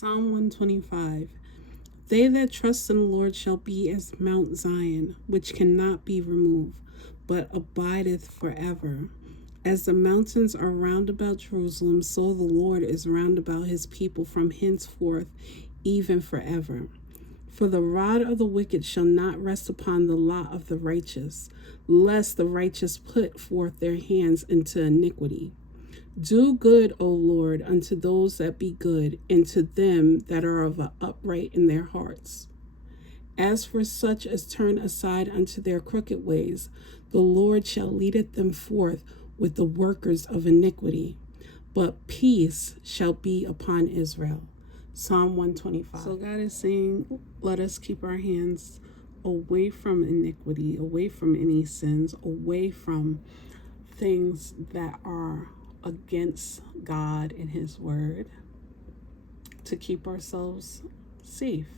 Psalm 125. They that trust in the Lord shall be as Mount Zion, which cannot be removed, but abideth forever. As the mountains are round about Jerusalem, so the Lord is round about his people from henceforth, even forever. For the rod of the wicked shall not rest upon the lot of the righteous, lest the righteous put forth their hands into iniquity. Do good, O Lord, unto those that be good, and to them that are of an upright in their hearts. As for such as turn aside unto their crooked ways, the Lord shall leadeth them forth with the workers of iniquity. But peace shall be upon Israel. Psalm 125. So God is saying, let us keep our hands away from iniquity, away from any sins, away from things that are against God and his word, to keep ourselves safe.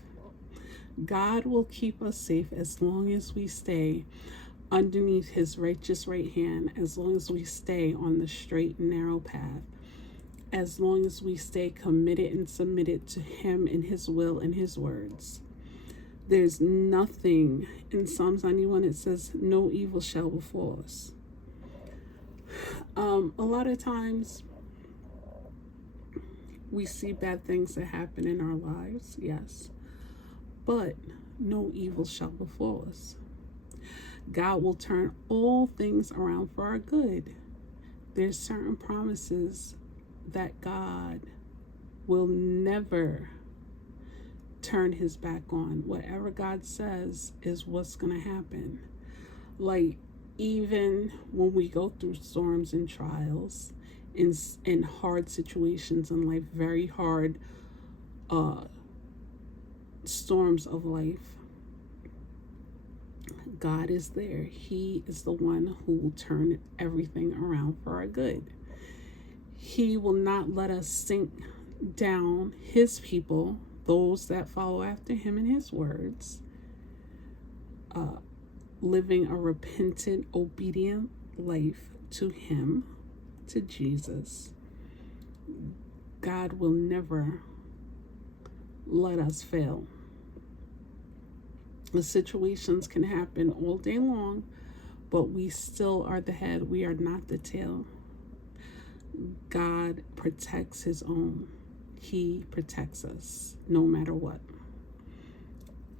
God will keep us safe as long as we stay underneath his righteous right hand, as long as we stay on the straight and narrow path, as long as we stay committed and submitted to him and his will and his words. There's nothing in Psalms 91, it says, no evil shall befall us. A lot of times we see bad things that happen in our lives, yes, but no evil shall befall us. God will turn all things around for our good. There's certain promises that God will never turn his back on. Whatever God says is what's going to happen. Like, even when we go through storms and trials, in hard situations in life, very hard storms of life, God is there. He is the one who will turn everything around for our good. He will not let us sink down his people, those that follow after him in his words, living a repentant, obedient life to him, to Jesus. God will never let us fail. The situations can happen all day long, but we still are the head. We are not the tail. God protects his own. He protects us no matter what.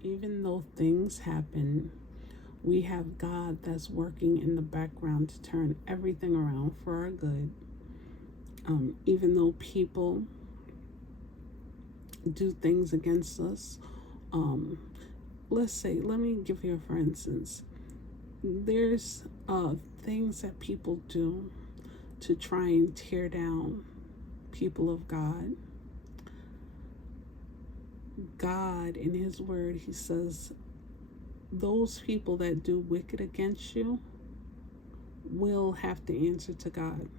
Even though things happen, we have God that's working in the background to turn everything around for our good. Even though people do things against us, let's say, let me give you a for instance. There's things that people do to try and tear down people of God. God, in his word, he says, those people that do wicked against you will have to answer to God.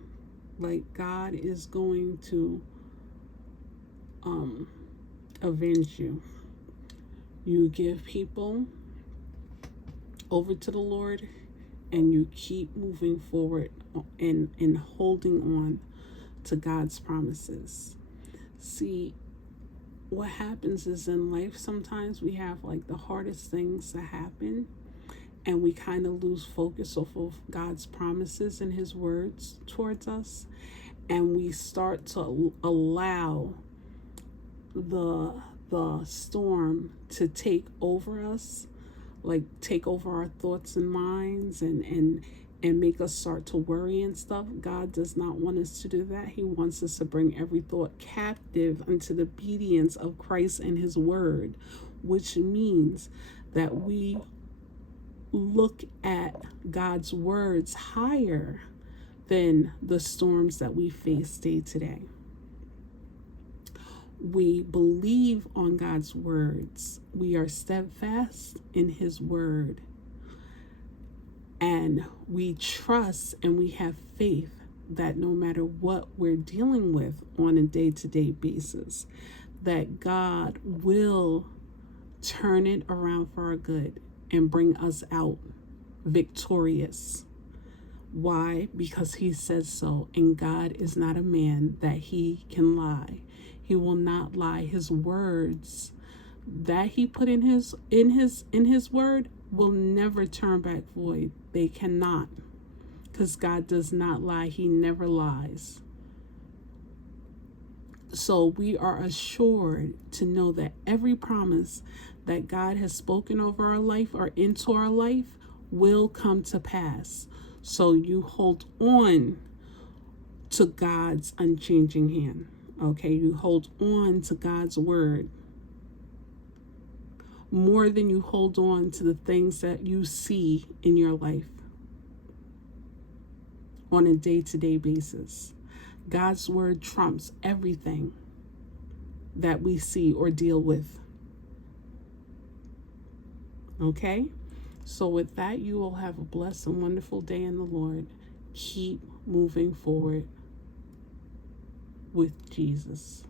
Like, God is going to avenge you. You give people over to the Lord, and you keep moving forward and holding on to God's promises. See, what happens is in life, sometimes we have like the hardest things that happen, and we kind of lose focus off of God's promises and his words towards us, and we start to allow the storm to take over us, like take over our thoughts and minds, and make us start to worry and stuff. God does not want us to do that. He wants us to bring every thought captive unto the obedience of Christ and his word, which means that we look at God's words higher than the storms that we face day to day. We believe on God's words. We are steadfast in his word. And we trust and we have faith that no matter what we're dealing with on a day-to-day basis, that God will turn it around for our good and bring us out victorious. Why? Because he says so. And God is not a man that he can lie. He He will not lie. His words that he put in his word will never turn back void. They cannot, because God does not lie. He never lies. So we are assured to know that every promise that God has spoken over our life or into our life will come to pass. So you hold on to God's unchanging hand. Okay, you hold on to God's word more than you hold on to the things that you see in your life on a day-to-day basis. God's word trumps everything that we see or deal with. Okay? So with that, you will have a blessed and wonderful day in the Lord. Keep moving forward with Jesus.